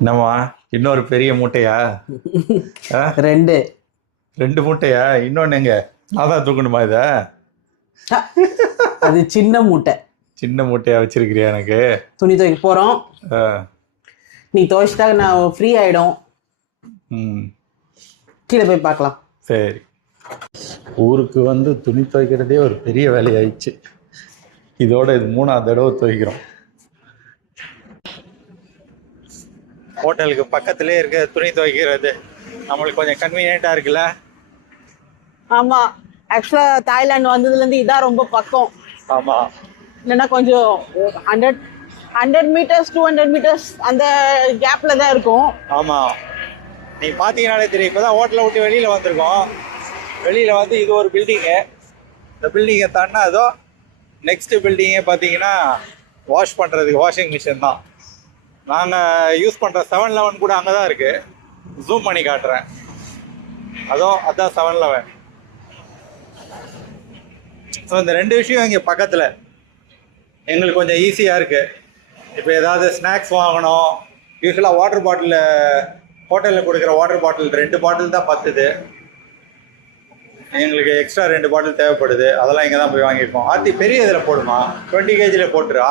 என்னம்மா இன்னொரு பெரிய மூட்டையா? ஆ? ரெண்டு. 2 மூட்டையா? இன்னொன்னு எங்க? நான் தான் தூக்கணுமா இத? அ, அது சின்ன மூட்டை. சின்ன மூட்டையா வச்சிருக்கிறியா எனக்கு? துணி துவைக்க போறோம். ஆ, நீ துவைச்சிட்டா நான் ஃப்ரீ ஆயிடும். ம் கீழே போய் பார்க்கலாம். சரி. ஊருக்கு வந்து துணி துவைக்கிறதே ஒரு பெரிய வேலையாயிடுச்சு. இதோட இது 3ஆவது தடவை துவைக்கிறோம். ஹோட்டலுக்கு பக்கத்திலே இருக்க துணி துவைக்கிறது நம்மளுக்கு கொஞ்சம் கன்வீனியன்ட்டா இருக்குல்ல? ஆமா, ஆக்சுவலா தாய்லாந்து வந்ததுல இருந்து இதான் ரொம்ப பக்கம். ஆமா. இல்லைன்னா கொஞ்சம் 100 மீட்டர்ஸ் 200 மீட்டர்ஸ் அந்த கேப்ல தான் இருக்கும். ஆமா, நீ பார்த்தீங்கன்னாலே தெரியும். இப்போதான் ஹோட்டலை விட்டு வெளியில வந்திருக்கோம். வெளியில வந்து இது ஒரு பில்டிங்கு. இந்த பில்டிங்கை தாண்டினா அதோ நெக்ஸ்ட் பில்டிங்கே பார்த்தீங்கன்னா வாஷ் பண்ணுறதுக்கு வாஷிங் மிஷின் தான். நாங்கள் யூஸ் பண்ணுற 7-Eleven கூட அங்கே தான் இருக்குது. ஜூம் பண்ணி காட்டுறேன். அதான் 7-Eleven. ஸோ இந்த 2 விஷயம் இங்கே பக்கத்தில் எங்களுக்கு கொஞ்சம் ஈஸியாக இருக்குது. இப்போ ஏதாவது ஸ்நாக்ஸ் வாங்கணும், யூஸ்வலாக வாட்டர் பாட்டில் ஹோட்டலில் கொடுக்குற வாட்டர் பாட்டில் 2 பாட்டில் தான் பத்துது. எங்களுக்கு எக்ஸ்ட்ரா 2 பாட்டில் தேவைப்படுது. அதெல்லாம் இங்கே தான் போய் வாங்கியிருக்கோம். ஆத்தி பெரிய இதில் போடுமா, 20 kg போட்டுரு.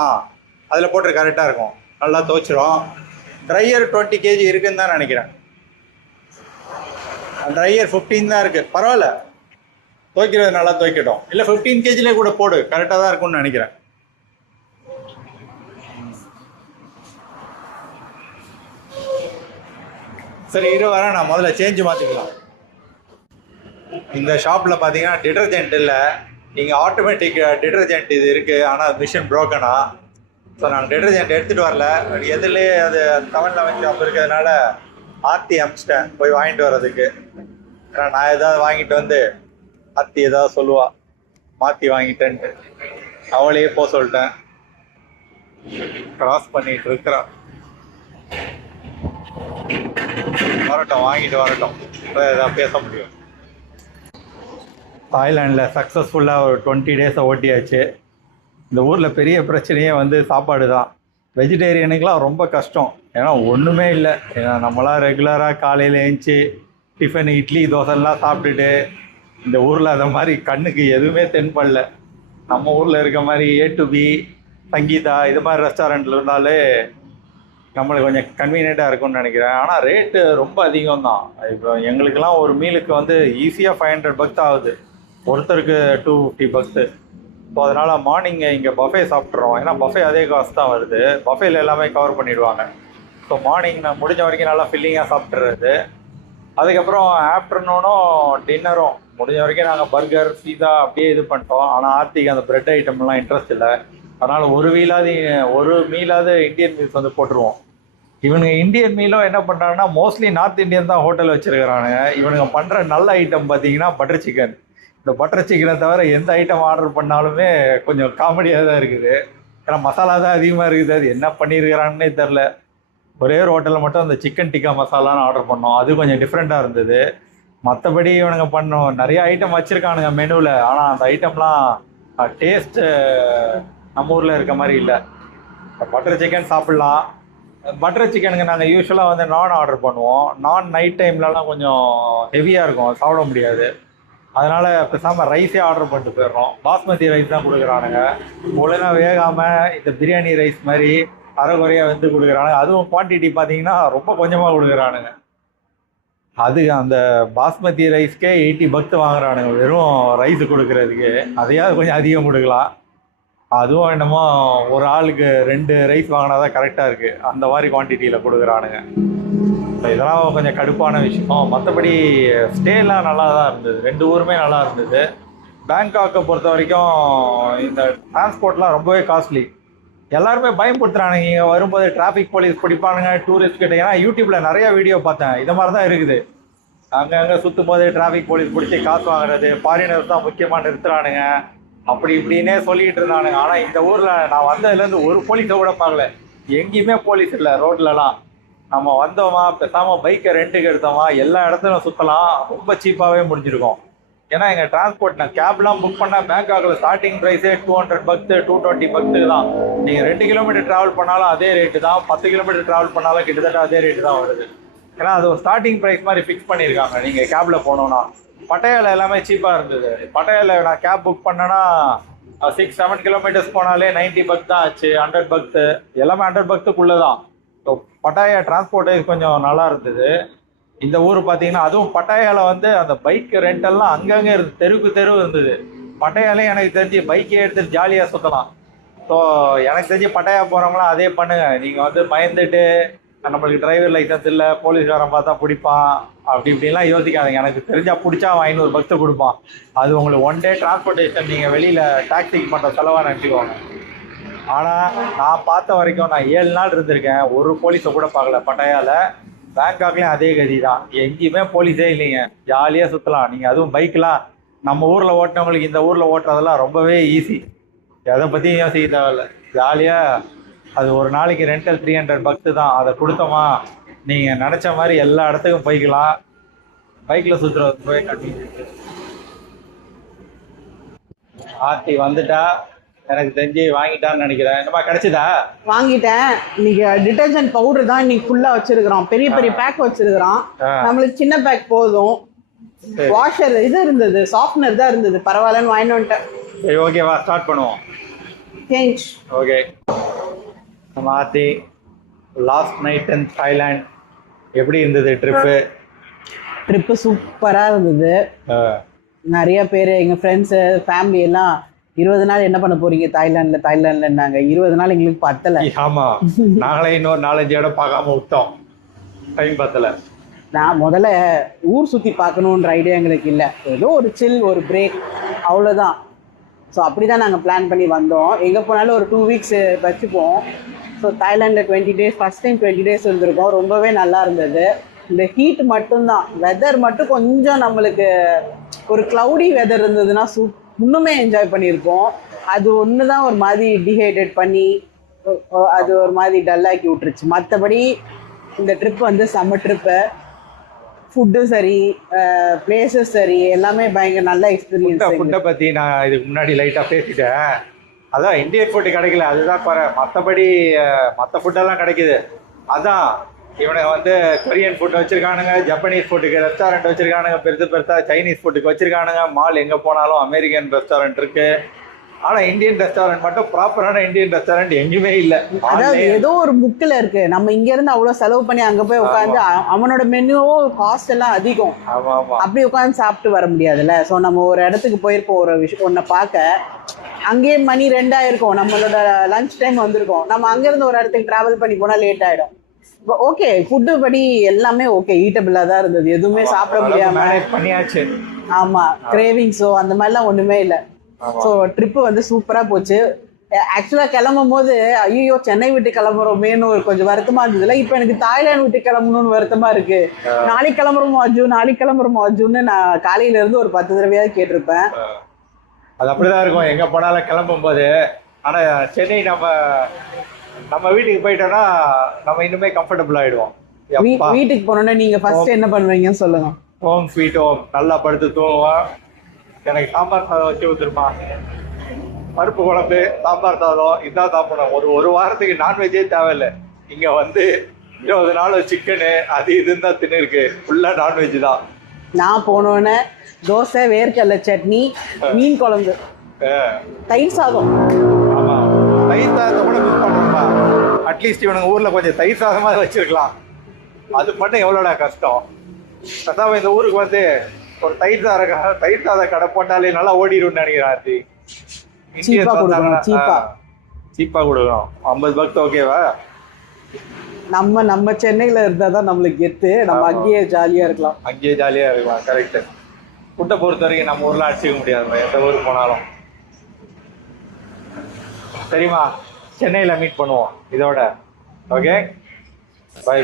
அதில் போட்டு கரெக்டாக இருக்கும், நல்லா துவைச்சிரும். ட்ரையர் 20 kg இருக்குன்னு தான் நினைக்கிறேன். ட்ரையர் 15 தான் இருக்குது. பரவாயில்ல, துவைக்கிறது நல்லா துவைக்கட்டும். இல்லை 15 kg கூட போடு, கரெக்டாக தான் இருக்கும்னு நினைக்கிறேன். சரி இரு வரேன், நான் முதல்ல சேஞ்சு மாற்றிக்கலாம். இந்த ஷாப்பில் பார்த்தீங்கன்னா டிட்டர்ஜென்ட் இல்லை, இங்கே ஆட்டோமேட்டிக் டிட்டர்ஜென்ட் இது இருக்குது. ஆனால் மிஷின் ப்ரோக்கனா. ஸோ நாங்கள் டிட்டர்ஜென்ட் எடுத்துகிட்டு வரல. எதுலேயே அது 7-Eleven ஷாப் இருக்கிறதுனால ஆர்த்தி அமிச்சிட்டேன் போய் வாங்கிட்டு வர்றதுக்கு. ஏன்னா நான் ஏதாவது வாங்கிட்டு வந்து ஆர்த்தி ஏதாவது சொல்லுவா மாற்றி வாங்கிட்டேன்ட்டு. அவளையே போக சொல்லிட்டேன். கிராஸ் பண்ணிட்டு இருக்கிறான். வரட்டும், வாங்கிட்டு வரட்டும், ஏதாவது பேச முடியும். தாய்லாண்டில் சக்ஸஸ்ஃபுல்லாக ஒரு 20 days ஓட்டியாச்சு. இந்த ஊரில் பெரிய பிரச்சனையே வந்து சாப்பாடு தான். வெஜிடேரியனுக்கெலாம் ரொம்ப கஷ்டம். ஏன்னா ஒன்றுமே இல்லை. ஏன்னா நம்மளாம் ரெகுலராக காலையில் எழுந்துச்சி டிஃபன் இட்லி தோசைலாம் சாப்பிட்டுட்டு இந்த ஊரில் அதை மாதிரி கண்ணுக்கு எதுவுமே தென்படல. நம்ம ஊரில் இருக்க மாதிரி A to B சங்கீதா இது மாதிரி ரெஸ்டாரண்ட்டில் இருந்தாலே நம்மளுக்கு கொஞ்சம் கன்வீனியண்ட்டாக இருக்கும்னு நினைக்கிறேன். ஆனால் ரேட்டு ரொம்ப அதிகம் தான். இப்போ எங்களுக்கெல்லாம் ஒரு மீலுக்கு வந்து ஈஸியாக $500 ஆகுது, ஒருத்தருக்கு $250. ஸோ அதனால் மார்னிங் இங்கே பஃபே சாப்பிட்றோம். ஏன்னா பஃபே அதே காசு தான் வருது. பஃபேல எல்லாமே கவர் பண்ணிவிடுவாங்க. ஸோ மார்னிங் நான் முடிஞ்ச வரைக்கும் நல்லா ஃபில்லிங்காக சாப்பிட்றது. அதுக்கப்புறம் ஆஃப்டர்நூனும் டின்னரும் முடிஞ்ச வரைக்கும் நாங்கள் பர்கர் பீஸா அப்படியே இது பண்ணிட்டோம். ஆனால் ஆர்த்திக்கு அந்த ப்ரெட் ஐட்டம்லாம் இன்ட்ரெஸ்ட் இல்லை. அதனால் ஒரு மீலாவது இந்தியன் மீல்ஸ் வந்து போட்டுருவோம். இவனுங்க இந்தியன் மீலும் என்ன பண்ணுறாங்கன்னா மோஸ்ட்லி நார்த் இந்தியன் தான் ஹோட்டல் வச்சுருக்கிறானுங்க. இவனுங்க பண்ணுற நல்ல ஐட்டம் பார்த்தீங்கன்னா பட்டர் சிக்கன். இந்த பட்டர் சிக்கனை தவிர எந்த ஐட்டம் ஆர்டர் பண்ணாலுமே கொஞ்சம் காமெடியாக தான் இருக்குது. ஏன்னா மசாலா தான் அதிகமாக இருக்குது. அது என்ன பண்ணியிருக்கிறான்னே தெரில. ஒரே ஒரு ஹோட்டலில் மட்டும் அந்த சிக்கன் டிக்கா மசாலான்னு ஆர்டர் பண்ணோம். அது கொஞ்சம் டிஃப்ரெண்ட்டாக இருந்தது. மற்றபடி இவனுங்க பண்ணோம் நிறைய ஐட்டம் வச்சுருக்கானுங்க மெனுவில். ஆனால் அந்த ஐட்டம்லாம் டேஸ்ட்டு நம்ம ஊரில் இருக்க மாதிரி இல்லை. பட்டர் சிக்கன் சாப்பிட்லாம். பட்டர் சிக்கனுக்கு நாங்கள் யூஸ்வலாக வந்து நான் ஆர்டர் பண்ணுவோம். நான் நைட் டைம்லலாம் கொஞ்சம் ஹெவியாக இருக்கும், சாப்பிட முடியாது. அதனால் பேசாமல் ரைஸே ஆர்டர் பண்ணிட்டு போயிடுறோம். பாஸ்மதி ரைஸ் தான் கொடுக்குறானுங்க. ஒழுங்காக வேகாமல் இந்த பிரியாணி ரைஸ் மாதிரி அரைகுறையாக வந்து கொடுக்குறானுங்க. அதுவும் குவான்டிட்டி பார்த்தீங்கன்னா ரொம்ப கொஞ்சமாக கொடுக்குறானுங்க. அது அந்த பாஸ்மதி ரைஸ்க்கே $80 வாங்குறானுங்க வெறும் ரைஸு கொடுக்குறதுக்கு. அதையாவது கொஞ்சம் அதிகம் கொடுக்கலாம். அதுவும் என்னமோ ஒரு ஆளுக்கு 2 ரைஸ் வாங்கினா தான் கரெக்டாக இருக்குது, அந்த மாதிரி குவான்டிட்டியில் கொடுக்குறானுங்க. ஸோ இதெல்லாம் கொஞ்சம் கடுப்பான விஷயம். மற்றபடி ஸ்டேலாம் நல்லா தான் இருந்தது. 2 ஊருமே நல்லா இருந்தது. பேங்காக்கை பொறுத்த வரைக்கும் இந்த டிரான்ஸ்போர்ட்லாம் ரொம்பவே காஸ்ட்லி. எல்லாருமே பயன்படுத்துகிறானுங்க. இங்கே வரும்போது டிராஃபிக் போலீஸ் பிடிப்பானுங்க, டூரிஸ்ட் கிட்ட. ஏன்னா யூடியூப்பில் நிறையா வீடியோ பார்த்தேன், இதை மாதிரி தான் இருக்குது. அங்கங்கே சுற்றும் போது டிராஃபிக் போலீஸ் பிடிச்சி காசு வாங்குறது, ஃபாரினர்ஸ் தான் முக்கியமாக நிறுத்துறானுங்க, அப்படி இப்படின்னே சொல்லிகிட்டு இருந்தானுங்க. ஆனால் இந்த ஊரில் நான் வந்ததுலேருந்து ஒரு போலீஸை கூட பார்க்கல. எங்கேயுமே போலீஸ் இல்லை ரோட்லலாம். நம்ம வந்தோமா பேசாமல் பைக்கை ரெண்ட்டுக்கு எடுத்தோமா எல்லா இடத்துலையும் சுற்றலாம். ரொம்ப சீப்பாகவே முடிஞ்சிருக்கோம். ஏன்னா எங்கள் டிரான்ஸ்போர்ட் நான் கேப்லாம் புக் பண்ணால் பேங்காக்கில் ஸ்டார்டிங் ப்ரைஸே $200 $220 தான். நீங்கள் 2 கிலோமீட்டர் ட்ராவல் பண்ணாலும் அதே ரேட்டு தான், 10 கிலோமீட்டர் ட்ராவல் பண்ணாலும் கிட்டத்தட்ட அதே ரேட்டு தான் வருது. ஏன்னா அது ஒரு ஸ்டார்டிங் ப்ரைஸ் மாதிரி ஃபிக்ஸ் பண்ணியிருக்காங்க. நீங்கள் கேபில் போனோன்னா பட்டையாவில் எல்லாமே சீப்பாக இருந்தது. பட்டையாவில் நான் கேப் புக் பண்ணேன்னா 6-7 கிலோமீட்டர்ஸ் போனாலே $90 தான் ஆச்சு, $100 எல்லாமே $100 தான். ஸோ பட்டாயா டிரான்ஸ்போர்ட்டேஜ் கொஞ்சம் நல்லா இருந்தது. இந்த ஊர் பார்த்தீங்கன்னா அதுவும் பட்டாயாவில் வந்து அந்த பைக் ரெண்டெல்லாம் அங்கங்கே இருந்தது, தெருவுக்கு தெருவு இருந்தது. பட்டாயாலே எனக்கு தெரிஞ்சு பைக்கே எடுத்துட்டு ஜாலியாக சுற்றலாம். ஸோ எனக்கு தெரிஞ்சு பட்டாயா போகிறவங்களாம் அதே பண்ணுங்க. நீங்கள் வந்து பயந்துட்டு நம்மளுக்கு டிரைவர் லைசன்ஸ் இல்லை, போலீஸ்காரன் பார்த்தா பிடிப்பான் அப்படி இப்படின்லாம் யோசிக்காதீங்க. எனக்கு தெரிஞ்சால் பிடிச்சா $500 கொடுப்பான். அது உங்களுக்கு 1 டே டிரான்ஸ்போர்ட்டேஷன் நீங்கள் வெளியில் டாக்ஸிக்கு பண்ணுற செலவாக நினச்சிக்கோங்க. ஆனால் நான் பார்த்த வரைக்கும் நான் 7 நாள் இருந்திருக்கேன், ஒரு போலீஸை கூட பார்க்கல பட்டாயாவில். பேங்காக்லேயும் அதே கதி தான், எங்கேயுமே போலீஸே இல்லைங்க, ஜாலியாக சுற்றலாம். நீங்கள் அதுவும் பைக்கெலாம் நம்ம ஊரில் ஓட்டினவங்களுக்கு இந்த ஊரில் ஓட்டுறதெல்லாம் ரொம்பவே ஈஸி, எதை பற்றியும் யோசிக்க தேவையில்ல. ஜாலியாக அது ஒரு நாளைக்கு ரெண்டல் $300 தான். அதை கொடுத்தோமா நீங்கள் நினச்ச மாதிரி எல்லா இடத்துக்கும் போய்க்கலாம். பைக்கில் சுற்றுறது போய் கட்டி ஆர்த்தி வந்துட்டா எனக்கு தெரிஞ்சு வாங்கிட்டான்னு நினைக்கிறேன். என்னமா கிடைச்சதா? வாங்கிட்டேன். இன்னைக்கு டிட்டர்ஜென்ட் பவுடர் தான் இன்னைக்கு ஃபுல்லா வச்சிருக்கிறோம், பெரிய பெரிய பேக் வச்சிருக்கிறோம். நம்மளுக்கு சின்ன பேக் போதும். வாஷர் இது இருந்தது, சாஃப்ட்னர் தான் இருந்தது, பரவாயில்லன்னு வாங்கிட்டு வந்துட்டேன். சரி ஓகேவா, ஸ்டார்ட் பண்ணுவோம். சேஞ்ச். ஓகே, நம்ம Aarthi last night in Thailand எப்படி இருந்தது ட்ரிப்பு? ட்ரிப்பு சூப்பராக இருந்தது. நிறைய பேர் எங்கள் ஃப்ரெண்ட்ஸு ஃபேமிலி எல்லாம் 20 நாள் என்ன பண்ண போறீங்க தாய்லாந்துலன்னாங்க. 20 நாள் எங்களுக்கு பத்தலை. ஆமாம், நாங்களே இன்னொரு 4-5 இடம் பார்க்காம விட்டோம், டைம் பத்தலை. நான் முதல்ல ஊர் சுற்றி பார்க்கணுன்ற ஐடியா எங்களுக்கு இல்லை, ஏதோ ஒரு சில் ஒரு பிரேக் அவ்வளோதான். ஸோ அப்படி தான் நாங்கள் பிளான் பண்ணி வந்தோம். எங்கே போனாலும் ஒரு 2 வீக்ஸ் வச்சுப்போம். ஸோ தாய்லாண்டில் 20 டேஸ், ஃபஸ்ட் டைம் 20 டேஸ் இருந்திருக்கோம். ரொம்பவே நல்லா இருந்தது. இந்த ஹீட் மட்டும்தான், வெதர் மட்டும் கொஞ்சம் நம்மளுக்கு ஒரு க்ளவுடி வெதர் இருந்ததுன்னா இன்னுமே என்ஜாய் பண்ணியிருப்போம். அது ஒன்று தான் ஒரு மாதிரி டிஹைட்ரேட் பண்ணி அது ஒரு மாதிரி டல்லாக்கி விட்டுருச்சு. மற்றபடி இந்த ட்ரிப் வந்து செம்ம ட்ரிப்பு. ஃபுட்டு சரி, பிளேசஸ் சரி, எல்லாமே பயங்கர நல்ல எக்ஸ்பீரியன்ஸ். ஃபுட்டை பற்றி நான் இதுக்கு முன்னாடி லைட்டாக பேசிட்டேன். அதான் இந்தியன் ஃபுட்டு கிடைக்கல, அதுதான் குறை. மற்றபடி மற்ற ஃபுட்டெல்லாம் கிடைக்குது. அதான் இவனுங்க வந்து கொரியன் ஃபுட் வச்சுருக்கானுங்க, ஜப்பனீஸ் ஃபுட்டுக்கு ரெஸ்டாரண்ட் வச்சுருக்கானுங்க, பெருசாக சைனீஸ் ஃபுட்டுக்கு வச்சுருக்கானுங்க. மால் எங்கே போனாலும் அமெரிக்கன் ரெஸ்டாரண்ட் இருக்குது. ஆனால் இந்தியன் ரெஸ்டாரண்ட் மட்டும் ப்ராப்பரான இந்தியன் ரெஸ்டாரண்ட் எங்கேயுமே இல்லை. அதாவது ஏதோ ஒரு புக்கில் இருக்கு. நம்ம இங்கேருந்து அவ்வளோ செலவு பண்ணி அங்கே போய் உட்காந்து அவனோட மெனுவும் காஸ்ட் எல்லாம் அதிகம், அப்படி உட்காந்து சாப்பிட்டு வர முடியாதுல்ல. ஸோ நம்ம ஒரு இடத்துக்கு போயிருப்போம், ஒரு விஷயம் ஒன்றை பார்க்க, அங்கேயே மணி 2 ஆயிருக்கும், நம்மளோட லஞ்ச் டைம் வந்திருக்கும். நம்ம அங்கேருந்து ஒரு இடத்துக்கு ட்ராவல் பண்ணி போனால் லேட் ஆகிடும். ஓகே, ஃபுட்டு படி எல்லாமே ஓகே, ஈட்டபிளாக தான் இருந்தது, எதுவுமே சாப்பிட முடியாமல் பண்ணியாச்சு. ஆமாம், கிரேவிங்ஸோ அந்த மாதிரிலாம் ஒன்றுமே இல்லை. ஸோ ட்ரிப்பு வந்து சூப்பராக போச்சு. ஆக்சுவலாக கிளம்பும் போது ஐயோ சென்னை விட்டு கிளம்புறோமேன்னு ஒரு கொஞ்சம் வருத்தமாக இருந்ததுல. இப்போ எனக்கு தாய்லாந்து விட்டு கிளம்பணும்னு வருத்தமாக இருக்கு. நாளைக்கு கிளம்புறோமோ அர்ஜுன்னு நான் காலையிலேருந்து ஒரு 10 தடவையாவது கேட்டிருப்பேன். அது அப்படிதான் இருக்கும் எங்கே போனாலும் கிளம்பும் போது. ஆனால் சென்னை நம்ம வீட்டுக்கு போயிட்டோம்னா நம்ம இன்னுமே கம்ஃபர்டபுள் ஆகிடுவோம். வீட்டுக்கு போனோன்னா நீங்கள் ஃபர்ஸ்ட் என்ன பண்ணுவீங்கன்னு சொல்லுங்க. ஹோம் ஸ்வீட் ஹோம், நல்லா படுத்து தூங்குவோம். எனக்கு சாம்பார் சாதம் வச்சு கொடுத்துருமா, பருப்பு குழம்பு, சாம்பார் சாதம் இதான் சாப்பிடணும். ஒரு வாரத்துக்கு நான்வெஜ்ஜே தேவையில்லை. இங்கே வந்து 20 நாள் சிக்கனு அது இதுன்னு தான் தின்னு இருக்கு, ஃபுல்லாக நான்வெஜ் தான். நான் போனோன்னே தோசை, வேர்க்கடலை சட்னி, மீன் குழம்பு, தயிர் சாதம். ஆமாம், தயிர் சாதத்தை கூட மிஸ் பண்ணுறோம்ப்பா. அட்லீஸ்ட் இவனுங்க ஊரில் கொஞ்சம் தயிர் சாதமாக வச்சுருக்கலாம். அது மட்டும் எவ்வளோடா கஷ்டம். அதான் இந்த ஊருக்கு வந்து ஒரு தயிர் சாத கடை போட்டாலே நல்லா ஓடிடும்னு நினைக்கிறேன். சீப்பா கொடுக்கணும். $50 ஓகேவா? நம்ம சென்னையில இருந்தா தான் நம்மளுக்கு கெத்து. நம்ம அங்கேயே ஜாலியா இருக்கலாம். கரெக்ட். ஃபுட்டை பொறுத்த வரைக்கும் நம்ம ஊர்ல அடிச்சுக்க முடியாது, எந்த ஊருக்கு போனாலும். சரிம்மா, சென்னையில மீட் பண்ணுவோம் இதோட. Okay, by.